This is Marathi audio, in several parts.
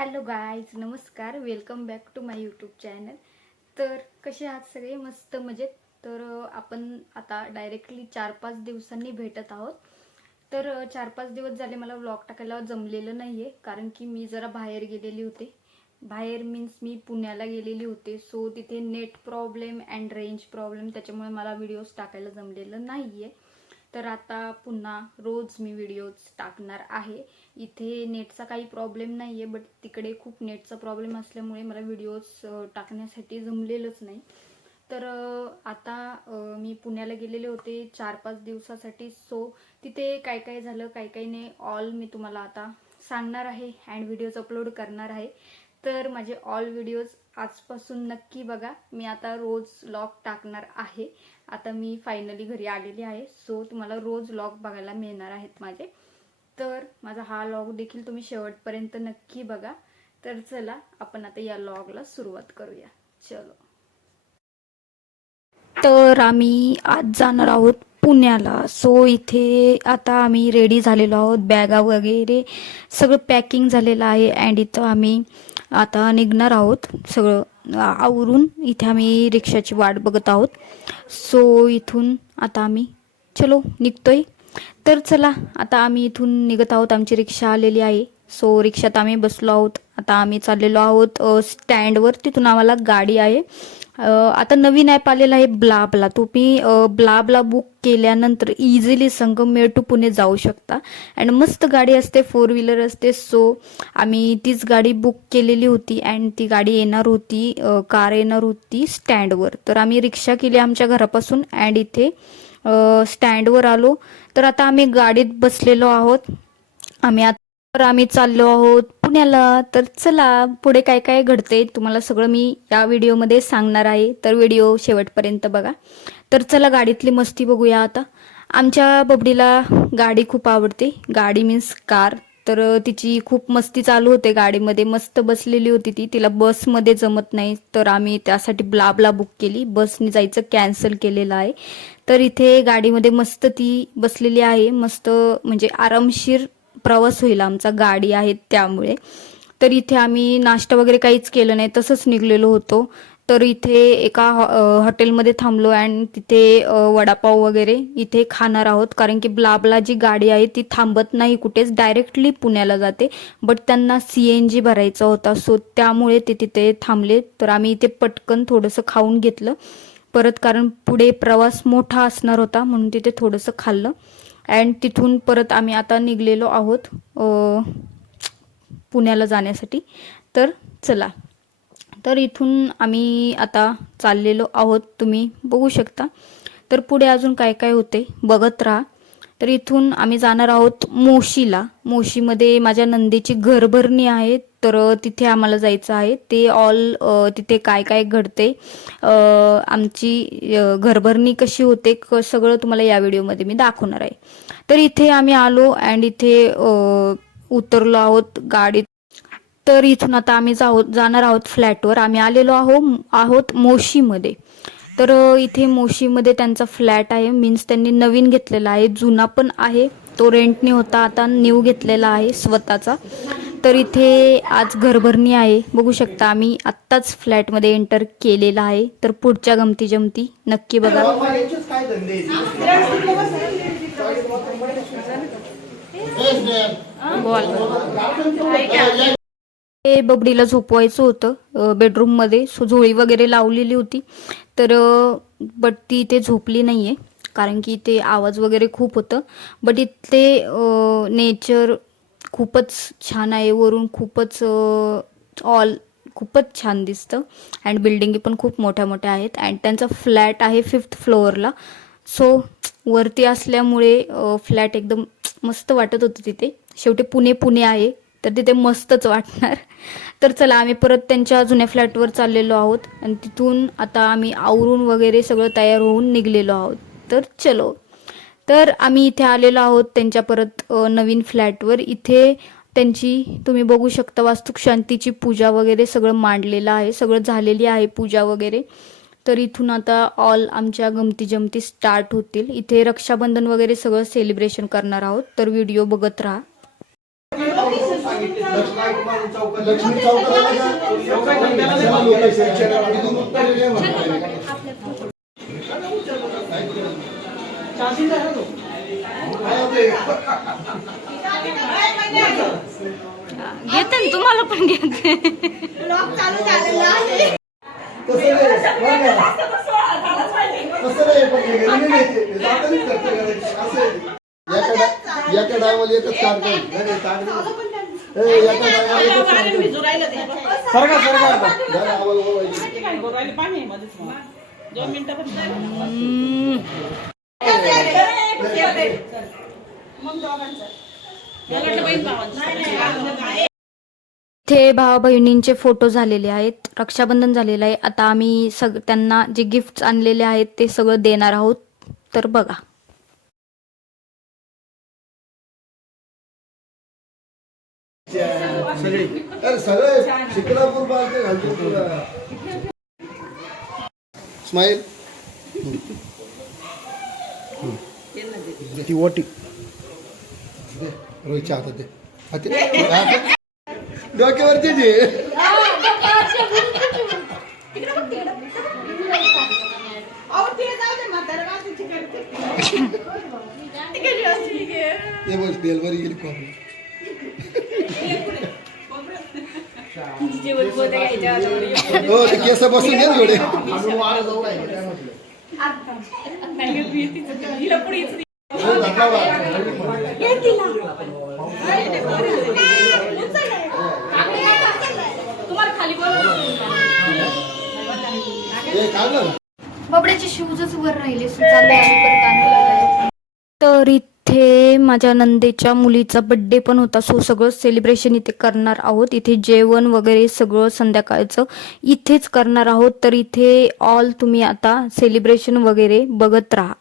हॅलो गाईज, नमस्कार. Welcome back to my YouTube channel. तर कसे आहात सगळे? मस्त मजेत. तर आपण आता डायरेक्टली 4-5 दिवसांनी भेटत आहोत. तर 4-5 दिवस झाले मला व्लॉग टाकायला जमलेलं नाही आहे, कारण की मी जरा बाहेर गेलेली होते. बाहेर मीन्स मी पुण्याला गेलेली होते. सो तिथे net problem and range problem, त्याच्यामुळे मला व्हिडिओज टाकायला जमलेलं नाही आहे. तर आता पुन्हा रोज मी व्हिडिओज टाकणार आहे. इथे नेटचा काही प्रॉब्लेम नाही आहे, बट तिकडे खूप नेटचा प्रॉब्लेम असल्यामुळे मला व्हिडिओज टाकण्यासाठी जमलेलंच नाही. तर आता मी पुण्याला गेलेले होते 4-5 दिवसासाठी. सो तिथे काय काय झालं, काय काय नाही, ऑल मी तुम्हाला आता सांगणार आहे अँड व्हिडिओज अपलोड करणार आहे. तर माझे ऑल व्हिडिओज आजपासून नक्की बघा. मी आता रोज व्लॉग टाकणार आहे. आता मी फायनली घरी आलेली आहे. सो तुम्हाला रोज व्लॉग बघायला मिळणार आहेत माझे. तर माझा हा व्लॉग देखील तुम्ही शेवटपर्यंत नक्की बघा. तर चला आपण आता या व्लॉगला सुरुवात करूया. चलो. तर आम्ही आज जाणार आहोत पुण्याला. सो इथे आता आम्ही रेडी झालेलो आहोत. बॅगा वगैरे सगळं पॅकिंग झालेलं आहे अँड इथं आम्ही आता निघणार आहोत. सगळं आवरून इथे आम्ही रिक्षाची वाट बघत आहोत. सो इथून आता आम्ही चलो निघतोय. तर चला आता आम्ही इथून निघत आहोत. आमची रिक्षा आलेली आहे. सो रिक्षात आम्ही बसलो आहोत. आता आम्ही चाललेलो आहोत स्टँडवर. तिथून आम्हाला गाडी आहे. आता नवीन ॲप आलेला आहे ब्लाबला. तुम्ही ब्लाबला बुक केल्यानंतर इझिली संगमनेर टू पुणे जाऊ शकता अँड मस्त गाडी असते, 4 व्हीलर असते. सो आम्ही तीच गाडी बुक केलेली होती अँड ती गाडी येणार होती, कार येणार होती स्टँडवर. तर आम्ही रिक्षा केली आमच्या घरापासून अँड इथे स्टँडवर आलो. तर आता आम्ही गाडीत बसलेलो आहोत. आम्ही चाललो आहोत पुण्याला. तर चला पुढे काय काय घडते तुम्हाला सगळं मी या व्हिडिओमध्ये सांगणार आहे. तर व्हिडिओ शेवटपर्यंत बघा. तर चला गाडीतली मस्ती बघूया आता. आमच्या बबडीला गाडी खूप आवडते. गाडी मीन्स कार. तर तिची खूप मस्ती चालू होते गाडीमध्ये. मस्त बसलेली होती ती. तिला बसमध्ये जमत नाही, तर आम्ही त्यासाठी ब्लाबला बुक केली. बसने जायचं कॅन्सल केलेलं आहे. तर इथे गाडीमध्ये मस्त ती बसलेली आहे. मस्त म्हणजे आरामशीर प्रवास होईल आमचा, गाडी आहे त्यामुळे. तर इथे आम्ही नाश्ता वगैरे काहीच केलं नाही, तसंच निघलेलो होतो. तर इथे एका हॉटेलमध्ये थांबलो अँड तिथे वडापाव वगैरे इथे खाणार आहोत, कारण की ब्लाबला जी गाडी आहे ती थांबत नाही कुठेच, डायरेक्टली पुण्याला जाते. बट त्यांना CNG भरायचा होता, सो त्यामुळे ते तिथे थांबले. तर आम्ही इथे पटकन थोडंसं खाऊन घेतलं परत, कारण पुढे प्रवास मोठा असणार होता म्हणून तिथे थोडंसं खाल्लं. अँड तिथून परत आम्ही आता निघलेलो आहोत पुण्याला जाण्यासाठी. तर चला, तर इथून आम्ही आता चाललेलो आहोत, तुम्ही बघू शकता. तर पुढे अजून काय काय होते बघत राहा. तर इथून आम्ही जाणार आहोत मोशीला. मोशीमध्ये माझ्या नंदेची घरभरणी आहे, तर तिथे आम्हाला जायचं आहे. ते ऑल तिथे काय काय घडते, आमची घरभरणी कशी होते, सगळं तुम्हाला या व्हिडिओमध्ये मी दाखवणार आहे. तर इथे आम्ही आलो अँड इथे उतरलो आहोत गाडीत. तर इथून आता आम्ही जाणार आहोत फ्लॅटवर. आम्ही आलेलो आहोत मोशीमध्ये. तर इथे मोशीमध्ये त्यांचा फ्लॅट आहे, मीन्स त्यांनी नवीन घेतलेला आहे. जुना पण आहे, तो रेंटने होता, आता न्यू घेतलेला आहे स्वतःचा. तर इथे आज घरभरणी आहे, बघू शकता. आम्ही आत्ताच फ्लॅटमध्ये एंटर केलेला आहे. तर पुढच्या गमती जमती नक्की बघा. ते बबडीला झोपवायचं होतं बेडरूममध्ये, सो झोळी वगैरे लावलेली होती. तर बट ती इथे झोपली नाही आहे, कारण की इथे आवाज वगैरे खूप होतं. बट इथे नेचर खूपच छान आहे. वरून खूपच खूपच छान दिसतं अँड बिल्डिंगी पण खूप मोठ्या मोठ्या आहेत. अँड त्यांचा फ्लॅट आहे 5th फ्लोअरला. सो वरती असल्यामुळे फ्लॅट एकदम मस्त वाटत होतं तिथे. शेवटी पुणे आहे, तर तिथे मस्तच वाटणार. तर चला आम्ही परत त्यांच्या जुन्या फ्लॅटवर चाललेलो आहोत आणि तिथून आता आम्ही आवरून वगैरे सगळं तयार होऊन निघलेलो आहोत. तर चलो, तर आम्ही इथे आलेलो आहोत त्यांच्या परत नवीन फ्लॅटवर. इथे त्यांची तुम्ही बघू शकता वास्तुशांतीची पूजा वगैरे सगळं मांडलेलं आहे, सगळं झालेली आहे पूजा वगैरे. तर इथून आता ऑल आमच्या गमती जमती स्टार्ट होतील. इथे रक्षाबंधन वगैरे सगळं सेलिब्रेशन करणार आहोत, तर व्हिडिओ बघत राहा. लक्ष्मी चौकाला घेते ना, तुम्हाला पण घेते. एका डायवाला एकच कार इथे भावा बहिणींचे फोटो झालेले आहेत, रक्षाबंधन झालेलं आहे. आता आम्ही त्यांना जे गिफ्ट आणलेले आहेत ते सगळं देणार आहोत. तर बघा, सगळे शिक्रापूर पार्क घालतो तुला. स्माईल ती ओटी रोहितच्या हातात दे. डोक्यावरची जे बोल बेलवरी गेली कॉपी. हो ते केस बसून घे थोडे. बाबड्याचे शूजच वर राहिले. तर इथे माझ्या नंदेच्या मुलीचा बर्थडे पण होता, सो सगळं सेलिब्रेशन इथे करणार आहोत. इथे जेवण वगैरे सगळं संध्याकाळचं इथेच करणार आहोत. तर इथे ऑल तुम्ही आता सेलिब्रेशन वगैरे बघत राहा.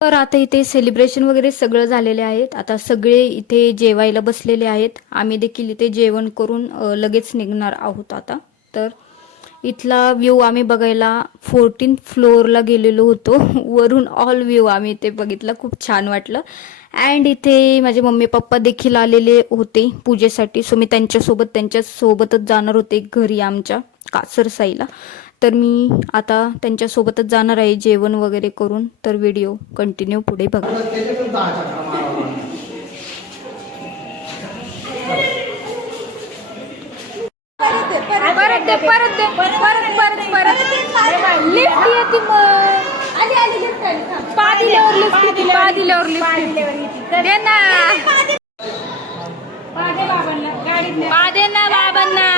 तर आता इथे सेलिब्रेशन वगैरे सगळं झालेले आहेत. आता सगळे इथे जेवायला बसलेले आहेत. आम्ही देखील इथे जेवण करून लगेच निघणार आहोत आता. तर इथला व्ह्यू आम्ही बघायला 14th फ्लोअरला गेलेलो होतो. वरून ऑल व्ह्यू आम्ही इथे बघितला, खूप छान वाटलं. अँड इथे माझे मम्मी पप्पा देखील आलेले होते पूजेसाठी, सो मी त्यांच्यासोबतच जाणार होते घरी आमच्या कासर साईला. तर मी आता त्यांच्यासोबतच जाणार आहे जेवण वगैरे करून. तर व्हिडिओ कंटिन्यू पुढे बघा. लिफ्ट येते बाबांना.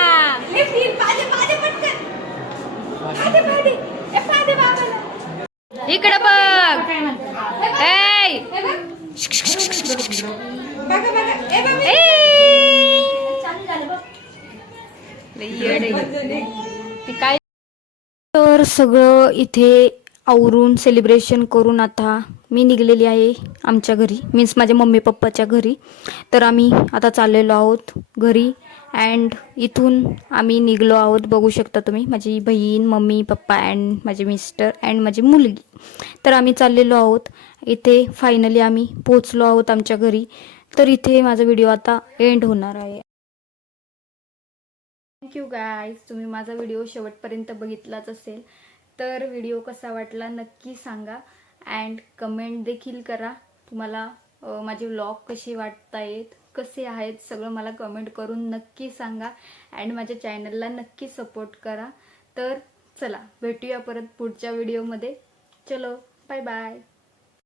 इकडे बघ. काय तर सगळं इथे आवरून सेलिब्रेशन करून आता मी निघलेली आहे आमच्या घरी, मीन्स माझ्या मम्मी पप्पाच्या घरी. तर आम्ही आता चाललेलो आहोत घरी. अँड इथून आम्ही निघलो आहोत, बघू शकता तुम्ही, माझी बहीण, मम्मी पप्पा अँड माझे मिस्टर अँड माझी मुलगी. तर आम्ही चाललेलो आहोत. इथे फायनली आम्ही पोचलो आहोत आमच्या घरी. तर इथे माझा व्हिडिओ आता एंड होणार आहे. थँक्यू गाईज, तुम्ही माझा व्हिडिओ शेवटपर्यंत बघितलाच असेल. तर व्हिडिओ कसा वाटला नक्की सांगा अँड कमेंट देखील करा. तुम्हाला माझे व्लॉग कसे वाटतायत, कसे आहेत, सगळं मला कमेंट करून नक्की सांगा. अँड माझ्या चॅनलला नक्की सपोर्ट करा. तर चला भेटूया परत पुढच्या व्हिडिओमध्ये. चलो बाय बाय.